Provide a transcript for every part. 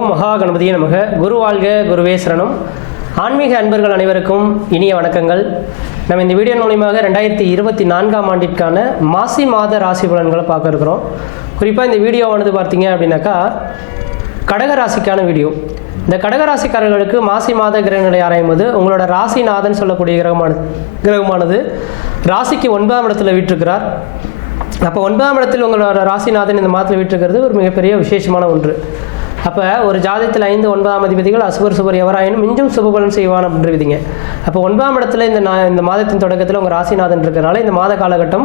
ஓம் மகா கணபதியே நமக. குரு வாழ்க, குருவே சரணம். ஆன்மீக அன்பர்கள் அனைவருக்கும் இனிய வணக்கங்கள். நம்ம இந்த வீடியோ மூலியமாக 2024ஆம் ஆண்டிற்கான மாசி மாத ராசி பலன்களை பார்க்க இருக்கிறோம். குறிப்பாக இந்த வீடியோவானது பார்த்தீங்க அப்படின்னாக்கா கடகராசிக்கான வீடியோ. இந்த கடகராசிக்காரர்களுக்கு மாசி மாத கிரகங்களை ஆராயும்போது உங்களோட ராசிநாதன் சொல்லக்கூடிய கிரகமானது ராசிக்கு 9ஆம் இடத்துல வீற்றிருக்கிறார். அப்போ 9ஆம் இடத்தில் உங்களோட ராசிநாதன் இந்த மாதத்தில் வீற்றிருக்கிறது ஒரு மிகப்பெரிய விசேஷமான ஒன்று. அப்போ ஒரு ஜாதகத்தில் 5, 9ஆம் அதிபதிகள் அசுபர் சுபர் எவராயினும் மிஞ்சும் சுபபலன் செய்வான் அப்படின்ற விதிங்க. அப்போ 9ஆம் இடத்துல இந்த மாதத்தின் தொடக்கத்தில் உங்கள் ராசிநாதன் இருக்கிறனால இந்த மாத காலகட்டம்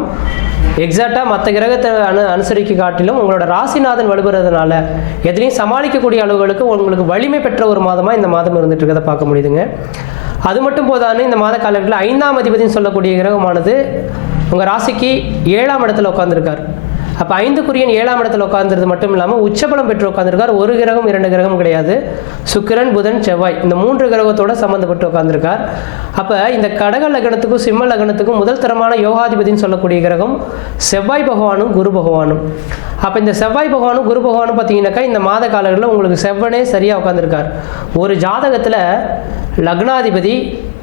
எக்ஸாக்டாக மற்ற கிரகத்தை அனுசரிக்க காட்டிலும் உங்களோட ராசிநாதன் வலுபெறதுனால எதுலையும் சமாளிக்கக்கூடிய அளவுகளுக்கு உங்களுக்கு வலிமை பெற்ற ஒரு மாதமாக இந்த மாதம் இருந்துட்டு இருக்கிறத பார்க்க முடியுதுங்க. அது மட்டும் போதான்னு இந்த மாத காலகட்டத்தில் 5ஆம் அதிபதினு சொல்லக்கூடிய கிரகமானது உங்கள் ராசிக்கு 7ஆம் இடத்துல உட்காந்துருக்கார். அப்போ 5க்குரியன் 7ஆம் இடத்துல உட்காந்துருது மட்டும் இல்லாமல் உச்சபலம் பெற்று உட்காந்துருக்கார். ஒரு கிரகம் 2 கிரகம் கிடையாது. சுக்கிரன், புதன், செவ்வாய் இந்த 3 கிரகத்தோட சம்மந்தப்பட்டு உட்காந்துருக்கார். அப்போ இந்த கடக லக்னத்துக்கும் சிம்ம லக்னத்துக்கும் முதல் தரமான யோகாதிபதினு சொல்லக்கூடிய கிரகம் செவ்வாய் பகவானும் குரு பகவானும். அப்போ இந்த செவ்வாய் பகவானும் குரு பகவானும் பார்த்தீங்கன்னாக்கா இந்த மாத காலங்களில் உங்களுக்கு செவ்வனே சரியாக உட்காந்துருக்கார். ஒரு ஜாதகத்தில் லக்னாதிபதி,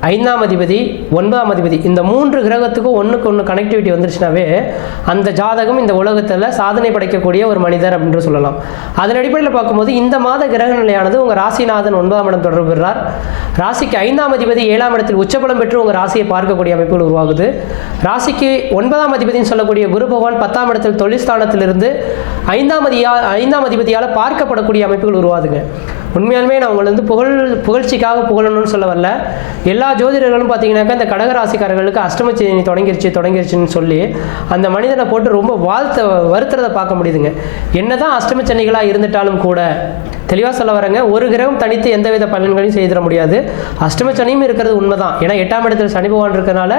5ஆம் அதிபதி, 9ஆம் அதிபதி இந்த 3 கிரகத்துக்கும் ஒன்றுக்கு ஒன்று கனெக்டிவிட்டி வந்துருச்சுனாவே அந்த ஜாதகம் இந்த உலகத்தில் சாதனை படைக்கக்கூடிய ஒரு மனிதர் அப்படின்னு சொல்லலாம். அதன் அடிப்படையில் பார்க்கும்போது இந்த மாத கிரக நிலையானது உங்கள் ராசிநாதன் 9ஆம் இடம் தொடர்பு பெறுறார். ராசிக்கு 5ஆம் அதிபதி 7ஆம் இடத்தில் உச்சபலம் பெற்று உங்கள் ராசியை பார்க்கக்கூடிய அமைப்புகள் உருவாகுது. ராசிக்கு 9ஆம் அதிபதினு சொல்லக்கூடிய குரு பகவான் 10ஆம் இடத்தில் தொழில் ஸ்தானத்திலிருந்து 5ஆம் அதிபதியால் பார்க்கப்படக்கூடிய அமைப்புகள் உருவாதுங்க. உண்மையாலுமே நான் உங்களை வந்து புகழ்ச்சிக்காக புகழணும்னு சொல்ல வரல. எல்லா ஜோதிடர்களும் பார்த்தீங்கன்னாக்கா இந்த கடகராசிக்காரர்களுக்கு அஷ்டமச்சனி தொடங்கிருச்சுன்னு சொல்லி அந்த மனிதனை போட்டு ரொம்ப வருத்துறதை பார்க்க முடியுதுங்க. என்னதான் அஷ்டமச்சனிகளாக இருந்துட்டாலும் கூட தெளிவாக சொல்ல வரங்க, ஒரு கிரகம் தனித்து எந்தவித பலன்களையும் செய்திட முடியாது. அஷ்டமச்சனியும் இருக்கிறது உண்மைதான். ஏன்னா 8ஆம் இடத்துல சனி பகவான் இருக்கிறதுனால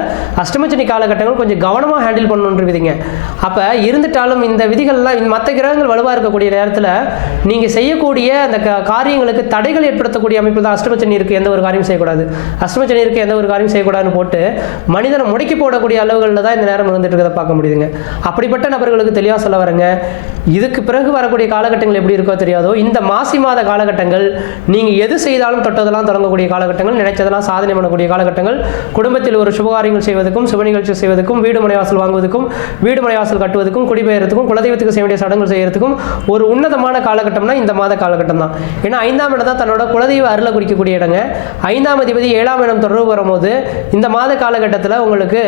அஷ்டமச்சனி காலகட்டங்கள் கொஞ்சம் கவனமாக ஹேண்டில் பண்ணணுன்ற விதிங்க. அப்போ இருந்துட்டாலும் இந்த விதிகள்லாம் மற்ற கிரகங்கள் வலுவாக இருக்கக்கூடிய நேரத்தில் நீங்கள் செய்யக்கூடிய அந்த காரியங்களுக்கு தடைகள் ஏற்படுத்தக்கூடிய அமைப்பு தான். அஷ்டமச்சனி இருக்குது, எந்த ஒரு காரியம் செய்யக்கூடாது, அஷ்டமச்சனி இருக்குது, எந்த ஒரு காரியம் செய்யக்கூடாதுன்னு போட்டு மனிதனை முடக்கி போடக்கூடிய அளவுகளில் தான் இந்த நேரம் இருந்துட்டு இருக்கிறத பார்க்க முடியுதுங்க. அப்படிப்பட்ட நபர்களுக்கு தெளிவாக சொல்ல வரங்க, இதுக்கு பிறகு வரக்கூடிய காலகட்டங்கள் எப்படி இருக்கோ தெரியாதோ, இந்த மாசி மாத காலகட்டங்கள் நீங்கள் எது செய்தாலும் தொட்டதெல்லாம் தொடங்கக்கூடிய காலகட்டங்கள், நினைச்சதெல்லாம் சாதனை பண்ணக்கூடிய காலகட்டங்கள், குடும்பத்தில் ஒரு சுபகாரியங்கள் செய்வதற்கும், சுப நிகழ்ச்சி செய்வதற்கும், வீடு மனைவாசல் வாங்குவதற்கும், வீடு மனைவாசல் கட்டுவதற்கும், குடிபெயர்த்துக்கும், குலதெய்வத்துக்கு செய்ய வேண்டிய சடங்குகள் செய்யறதுக்கும் ஒரு உன்னதமான காலகட்டம்னா இந்த மாத காலகட்டம் தான். ஏன்னா 5ஆம் இடம் தான் தன்னோட குலதெய்வ அருளை குறிக்கக்கூடிய இடங்க. 5ஆம் அதிபதி 7ஆம் இடம் தொடர்பு வரும்போது இந்த மாத காலகட்டத்தில் உங்களுக்கு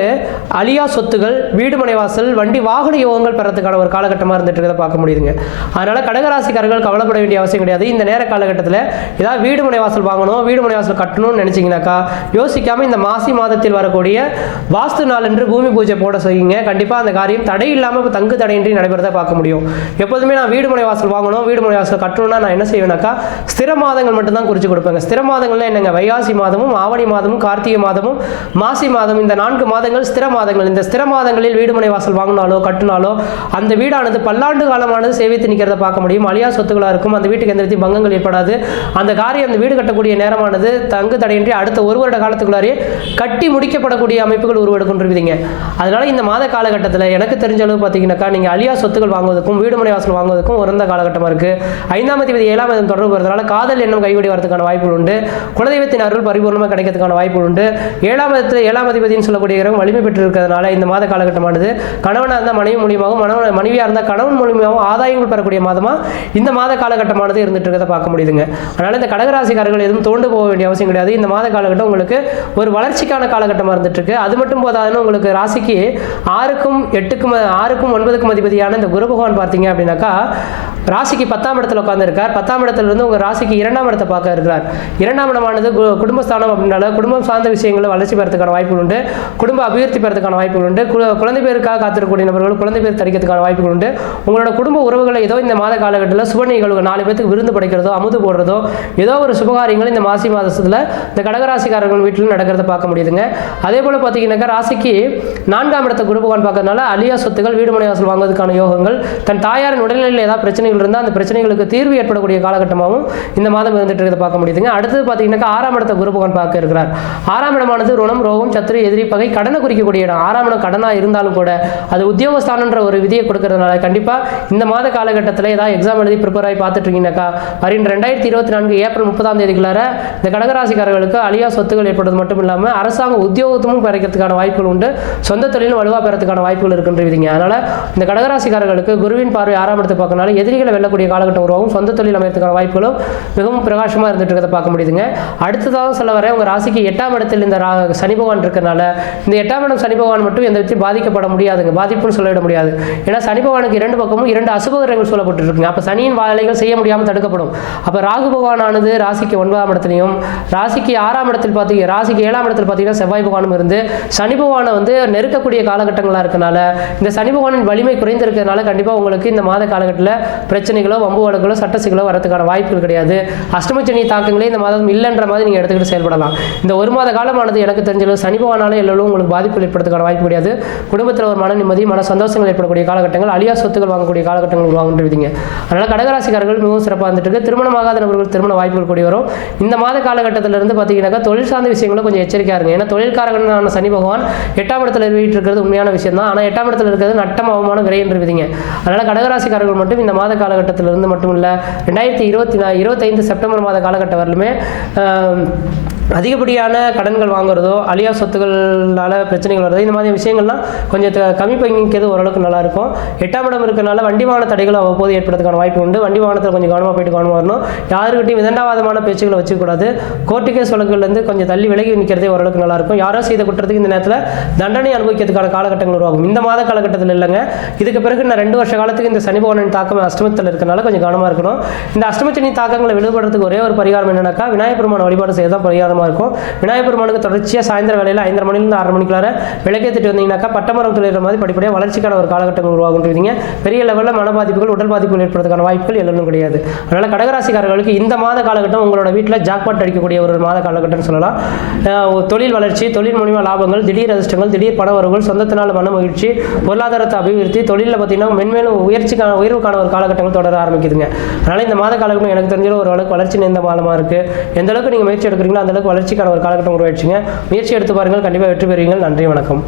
அழியா சொத்துகள், வீடு மனைவாசல், வண்டி வாகன யோகங்கள் பெறத்துக்கான ஒரு காலகட்டமாக இருந்துட்டு இருக்கிறத பார்க்க முடியுதுங்க. அதனால கடகராசிக்காரர்கள் கவலைப்பட வேண்டிய அவசியம் கிடையாது. இந்த நேர காலகட்டத்தில் ஏதாவது வீடு மனைவாசல் வாங்கணும், வீடு மனைவாசல் கட்டணும்னு நினைச்சீங்கன்னாக்கா யோசிக்காம இந்த மாசி மாதத்தில் வரக்கூடிய வாஸ்து நாள் என்று பூமி பூஜை போட செய்யுங்க. கண்டிப்பாக அந்த காரியம் தடை இல்லாமல் தங்கு தடையின்றி நடைபெறதை பார்க்க முடியும். எப்போதுமே நான் வீடு மனைவாசல் வாங்கணும், வீடு மனைவாசல் கட்டணும்னா நான் என்ன செய்வேனாக்கா ஸ்திர மாதங்கள் மட்டும்தான் குறித்து கொடுப்பேங்க. ஸ்திர மாதங்கள்லாம் என்னங்க, வைகாசி மாதமும், ஆவணி மாதமும், கார்த்திகை மாதமும், மாசி மாதம் இந்த 4 மாதங்கள் ஸ்திர மாதங்கள். இந்த ஸ்திர மாதங்களில் வீடு மனைவாசல் வாங்கினாலோ கட்டினாலோ அந்த வீடானது பல்லாண்டு காலமானது சேவித்து நிற்கிறத பார்க்க முடியும். அழியா சொத்துக்களாக இருக்கும். அந்த வீட்டுக்கு எந்த பங்கங்கள் ஏற்படாது. அந்த காரியம் அந்த வீடு கட்டக்கூடிய நேரமானது தங்கு தடையின்றி அடுத்த 1 வருட காலத்துக்குள்ளாரே கட்டி முடிக்கப்படக்கூடிய அமைப்புகள் உருவெடுக்கின்றீங்க. அதனால இந்த மாத காலகட்டத்தில் எனக்கு தெரிஞ்ச அளவு பார்த்தீங்கன்னாக்கா நீங்கள் அழியா சொத்துக்கள் வாங்குவதற்கும், வீடு மனை வாசல் வாங்குவதற்கும் உறந்த காலகட்டமாக இருக்கு. 5ஆம் அதிபதி 7ஆம் இடம் தொடர்பு வருவதனால காதல் எண்ணம் கைவிடி வரதுக்கான வாய்ப்புகள் உண்டு. குலதெய்வத்தின் அருள் பரிபூர்ணமாக கிடைக்கிறதுக்கான வாய்ப்புகள் உண்டு. 7ஆம் அதிபதினு சொல்லக்கூடிய கிரகம் வலிமை பெற்று இருக்கிறதுனால இந்த மாத காலகட்டமானது கணவனாக இருந்தால் மனைவி மூலியமாகவும், மனைவியாக இருந்தால் கணவன் மூலியமாகவும் ஆதாயங்கள் பெறக்கூடிய மாதமாக இந்த மாத காலகட்டமானது இருந்துட்டு இருக்கிறத பார்க்க முடியுதுங்க. அதனால இந்த கடகராசிக்காரர்கள் எதுவும் தோண்டு போக வேண்டிய அவசியம் கிடையாது. இந்த மாத காலகட்டம் உங்களுக்கு ஒரு வளர்ச்சிக்கான காலகட்டமாக இருந்துட்டு இருக்கு. அது மட்டும் போதாதுன்னு உங்களுக்கு ராசிக்கு 6க்கும் 9க்கும் அதிபதியான இந்த குரு பகவான் பார்த்தீங்க அப்படின்னாக்கா ராசிக்கு 10ஆம் இடத்துல உட்கார்ந்து இருக்கார். 10ஆம் இடத்துல இருந்து உங்க ராசிக்கு 2ஆம் இடத்தை பார்க்க இருக்கிறார். 2ஆம் இடமானது குடும்பஸ்தானம் அப்படின்னால குடும்பம் சார்ந்த விஷயங்களை வளர்ச்சி பெறதுக்கான வாய்ப்புகள் உண்டு. குடும்ப அபிவிருத்தி பெறதுக்கான வாய்ப்புகள் உண்டு. குழந்தை பேருக்காக காத்திருக்கக்கூடிய நபர்கள் குழந்தை பேர் தரிக்கிறதுக்கான வாய்ப்புகள் உண்டு. உங்களோட குடும்ப உறவுகளை ஏதோ இந்த மாத காலகட்டத்தில் சுப நிகழ்வுகள் 4 பேருக்கு விருந்து படைக்கிறதோ, அமுது போடுறதோ, ஏதோ ஒரு சுபகாரியங்கள் இந்த மாசி மாதத்தில் இந்த கடகராசிக்காரர்கள் வீட்டில் நடக்கிறத பார்க்க முடியுதுங்க. அதே போல பார்த்தீங்கன்னாக்கா ராசிக்கு 4ஆம் இடத்தை குரு பகவான் பார்க்கறதுனால அழியா சொத்துக்கள், வீடு மனை வாசல் வாங்குவதற்கான யோகங்கள், தன் தாயாரின் உடல்நிலையில் ஏதாவது பிரச்சனைகள் பிரச்சனைகள் இருந்தால் அந்த பிரச்சனைகளுக்கு தீர்வு ஏற்படக்கூடிய காலகட்டமாகவும் இந்த மாதம் இருந்துட்டு இருக்கிறத பார்க்க முடியுதுங்க. அடுத்தது பார்த்தீங்கன்னாக்கா 6ஆம் இடத்தை குரு பகவான் பார்க்க இருக்கிறார். 6ஆம் இடமானது ருணம், ரோகம், சத்துரு, எதிரி, பகை, கடனை குறிக்கக்கூடிய இடம். 6ஆம் இடம் கடனாக இருந்தாலும் கூட அது உத்தியோகஸ்தானன்ற ஒரு விதியை கொடுக்கறதுனால கண்டிப்பாக இந்த மாத காலகட்டத்தில் ஏதாவது எக்ஸாம் எழுதி ப்ரிப்பேர் ஆகி பார்த்துட்டு இருக்கீங்கன்னாக்கா வருகின்ற 2024 ஏப்ரல் 30ஆம் தேதிக்குள்ளார இந்த கடகராசிக்காரர்களுக்கு அழியா சொத்துக்கள் ஏற்படுவது மட்டும் இல்லாமல் அரசாங்க உத்தியோகத்தும் கிடைக்கிறதுக்கான வாய்ப்புகள் உண்டு. சொந்த தொழிலும் வலுவாக பெறதுக்கான வாய்ப்புகள் இருக்குன்றீங்க. அதனால இந்த கடகராசிக்காரர்களுக்கு குருவின் பார்வை 6ஆம் இடத்தை பார்க்கறனால எதிரிகளை வெல்லக்கூடிய காலகட்டம் உருவாகும். சொந்த தொழில் அமைக்கிறதுக்கான வாய்ப்புகளும் மிகவும் பிரகாசமாக இருந்துட்டு இருக்கிறத பார்க்க முடியுதுங்க. அடுத்ததாக சொல்ல வர உங்கள் ராசிக்கு 8ஆம் இடத்தில் இந்த சனி பகவான் இருக்கிறனால இந்த 8ஆம் இடம் சனி பகவான் மட்டும் எந்த விதத்தையும் பாதிக்கப்பட முடியாதுங்க. பாதிப்புன்னு சொல்லிட முடியாது. ஏன்னா சனி பகவானுக்கு 2 பக்கமும் 2 அசுபகிரகங்கள் சொல்லப்பட்டிருக்குங்க. அப்போ சனியின் வேலைகள் செய்ய முடியாமல் தடுக்கப்படும். அப்போ ராகு பகவானானது ராசிக்கு 9ஆம் இடத்துலையும் ராசிக்கு 6ஆம் இடத்தில் பார்த்தீங்க ராசிக்கு 7ஆம் இடத்தில் பார்த்தீங்கன்னா செவ்வாய் பகவானும் இருந்து சனி பகவானை நெருக்கக்கூடிய காலகட்டங்களாக இருக்கனால இந்த சனி பகவானின் வலிமை குறைந்திருக்கிறதுனால கண்டிப்பாக உங்களுக்கு இந்த மாத காலகட்டத்தில் பிரச்சனைகளோ வம்பு வழக்குகளோ சட்ட சிக்கலோ வரதுக்கான வாய்ப்புகள் கிடையாது. அஷ்டமச்சனி தாக்கங்களே இந்த மாதம் இல்லைன்ற மாதிரி நீங்கள் எடுத்துக்கிட்டு செயல்படலாம். இந்த ஒரு மாத காலமானது எனக்கு தெரிஞ்சது சனி பகவானாலே எல்லோரும் உங்களுக்கு பாதிப்பு ஏற்படுறதுக்கான வாய்ப்பு கிடையாது. குடும்பத்தில் ஒரு மன நிம்மதி, மன சந்தோஷங்கள் ஏற்படக்கூடிய காலகட்டங்கள், அழியா சொத்துக்கள் வாங்கக்கூடிய காலகட்டங்கள் உருவாகுன்றீங்க. அதனால் கடகராசிக்காரர்கள் மிகவும் சிறப்பாக இருந்துட்டு திருமணமாகாத நபர்கள் திருமண வாய்ப்புகள் கூடி வரும். இந்த மாத காலகட்டத்திலிருந்து பார்த்தீங்கன்னாக்கா தொழில் சார்ந்த விஷயங்களும் கொஞ்சம் எச்சரிக்கையாக இருங்க. ஏன்னா தொழில்காரகனான சனி பகவான் 8ஆம் இடத்துல இருவிட்டு இருக்கிறது உண்மையான விஷயம் தான். ஆனால் 8ஆம் இடத்துல இருக்கிறது நட்டம், அவமானம், விரை என்று விதிங்க. அதனால் கடகராசிக்காரர்கள் மட்டும் இந்த மாத காலகட்டத்திலிருந்து மட்டும் இல்லை 2025 செப்டம்பர் மாத காலகட்டம் வரலுமே அதிகப்படியான கடன்கள் வாங்குறதோ அழியா சொத்துக்கள்னால பிரச்சனைகள் வருதோ இந்த மாதிரி விஷயங்கள்லாம் கொஞ்சம் கம்மி பண்ணிக்கிறது ஓரளவுக்கு நல்லாயிருக்கும். 8ஆம் இடம் இருக்கிறனால வண்டி வாகன தடைகள் அவ்வப்போது ஏற்படுறதுக்கான வாய்ப்பு உண்டு. வண்டி வாகனத்தில் கொஞ்சம் கவனமாக போயிட்டு கவனமாக வரணும். யாருக்கிட்டையும் விதண்டாவாதமான பேச்சுக்களை வச்சுக்கூடாது. கோர்ட்டு கேஸ் வழக்குலேருந்து கொஞ்சம் தள்ளி விலகி நிற்கிறதே ஓரளவுக்கு நல்லாயிருக்கும். யாரோ செய்த குற்றத்துக்கு இந்த நேரத்தில் தண்டனை அனுபவிக்கிறதுக்கான காலகட்டங்கள் உருவாகும். இந்த மாத காலகட்டத்தில் இல்லைங்க. இதுக்கு பிறகு நான் 2 வருஷ காலத்துக்கு இந்த சனி பகவானின் தாக்கம் அஷ்டமத்தில் இருக்கனால கொஞ்சம் கவனமாக இருக்கணும். இந்த அஷ்டமச்சனி தாக்கங்களை விடுபடுறதுக்கு ஒரே ஒரு பரிகாரம் என்னன்னாக்கா விநாயகர் பெருமான வழிபாடு செய்ய தான் பரிகாரம் இருக்கும். விநாயகர் பெருமானுக்கு தொடர்ச்சியாக சாயந்தர வேலையில் 5:30 மணிலிருந்து 6 மணிக்குள்ளார விளக்கேற்றிட்டு வந்தீங்கன்னாக்கா பட்டமரம் துளையிற மாதிரி படிப்படியாக வளர்ச்சிக்கான ஒரு காலகட்டங்கள் உருவாகுன்றீங்க. பெரிய லெவலில் மன பாதிப்புகள், உடல் பாதிப்புகள் ஏற்படுறதுக்கான வாய்ப்புகள் எல்லாம் கிடையாது. அதனால் கடகராசிக்காரர்களுக்கு இந்த மாத காலகட்டம் உங்களோட வீட்டில் ஜாக்பாட் அடிக்கக்கூடிய ஒரு மாத காலகட்டம்னு சொல்லலாம். தொழில் வளர்ச்சி, தொழில் மூலியமாக லாபங்கள், திடீர் அதிர்ஷ்டங்கள், திடீர் பண வரவுகள், சொந்தத்தினால் மன மகிழ்ச்சி, பொருளாதாரத்தை அபிவிருத்தி, தொழிலில் பார்த்தீங்கன்னா மென்மேலும் உயர்வுக்கான ஒரு காலகட்டங்கள் தொடர ஆரம்பிக்குதுங்க. அதனால் இந்த மாத காலகட்டம் எனக்கு தெரிஞ்ச ஒரு அளவுக்கு வளர்ச்சி நிறைந்த மாதமாக இருக்குது. எந்த அளவுக்கு நீங்கள் முயற்சி எடுக்கிறீங்களோ அந்த அளவுக்கு வளர்ச்சிக்கான ஒரு காலகட்டம் உருவாயிடுச்சுங்க. முயற்சி எடுத்து பாருங்கள், கண்டிப்பாக வெற்றி பெறுவீங்கள். நன்றி, வணக்கம்.